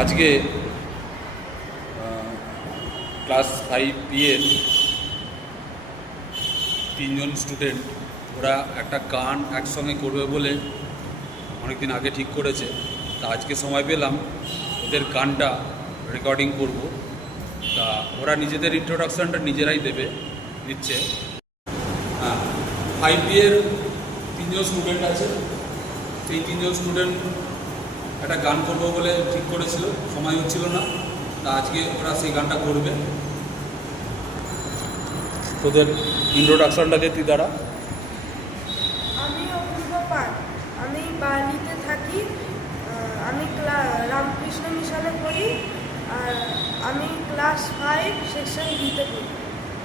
আজকে class 5B এর 3জন student ওরা একটা গান একসঙ্গে করবে বলে অনেকদিন আগে ঠিক করেছে। তা আজকে সময় পেলাম ওদের গানটা রেকর্ডিং করব। তা ওরা নিজেদের ইন্ট্রোডাকশানটা নিজেরাই দিচ্ছে। 5B এর 3জন স্টুডেন্ট আছে। সেই 3জন স্টুডেন্ট একটা গান করবো বলে ঠিক করেছিল, সময় হচ্ছিল না। তা আজকে ওরা সেই গানটা করবে। তোদের ইন্ট্রোডাকশনটা দে তুই দ্বারা। আমি অপূর্ব পান, আমি বার্লিতে থাকি। আমি রামকৃষ্ণ মিশনে পড়ি, আর আমি ক্লাস 5 সেকশন বিতে পড়ি।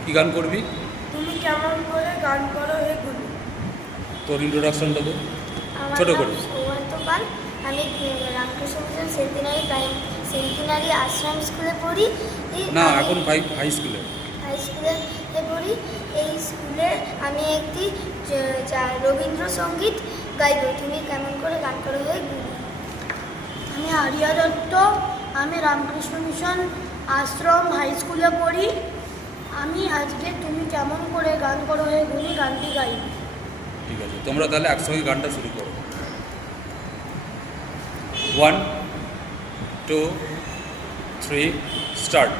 কী গান করবি? তুমি কেমন করে গান করো হে গুরু। তোর ইন্ট্রোডাকশনটা দে ছোট করে। সৌগন্ত পাল, আমি রামকৃষ্ণ মিশন সেন্টিনারি আশ্রম স্কুলে পড়ি। না, এখন হাই স্কুলে পড়ি। এই স্কুলে আমি একটি রবীন্দ্রসঙ্গীত গাইব, তুমি কেমন করে গান করো হে গুরু। আমি আরিয়া দত্ত, আমি রামকৃষ্ণ মিশন আশ্রম হাই স্কুলে পড়ি। আমি আজকে তুমি কেমন করে গান করো হে গুরু গানটি গাই। ঠিক আছে, তোমরা তাহলে একসঙ্গে গানটা শুরু করো। 1 2 3 স্টার্ট।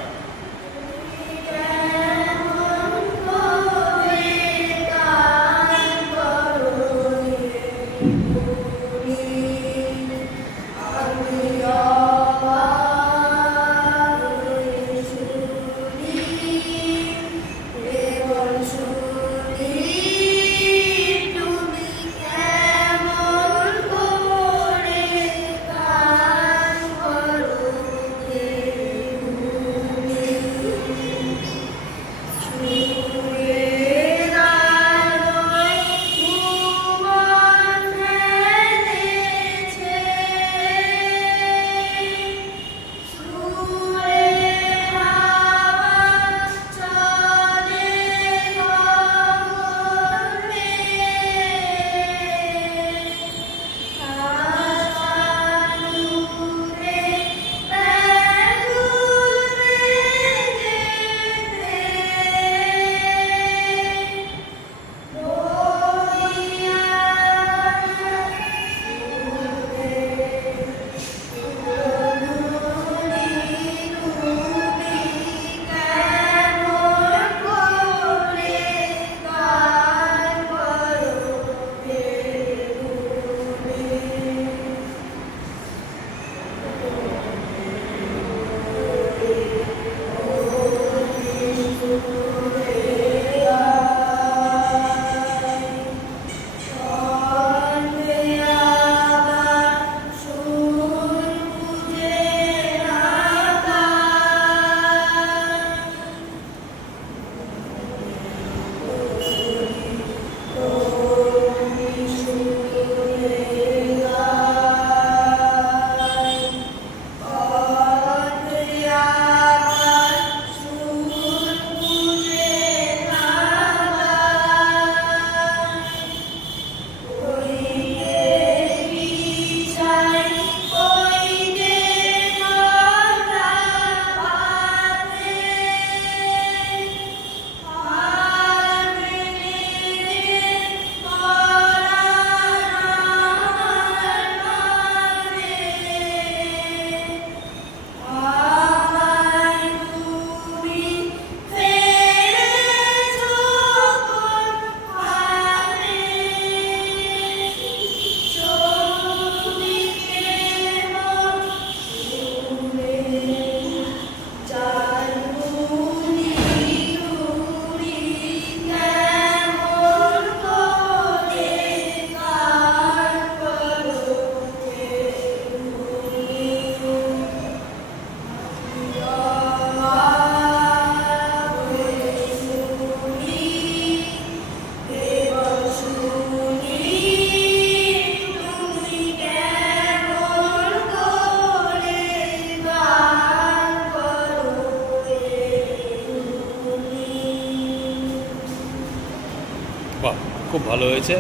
বাহ, খুব ভালো হয়েছে।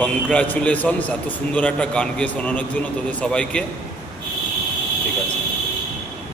কংগ্রাচুলেশনস এত সুন্দর একটা গান গেয়ে শোনানোর জন্য তোদের সবাইকে। ঠিক ঠিক আছে।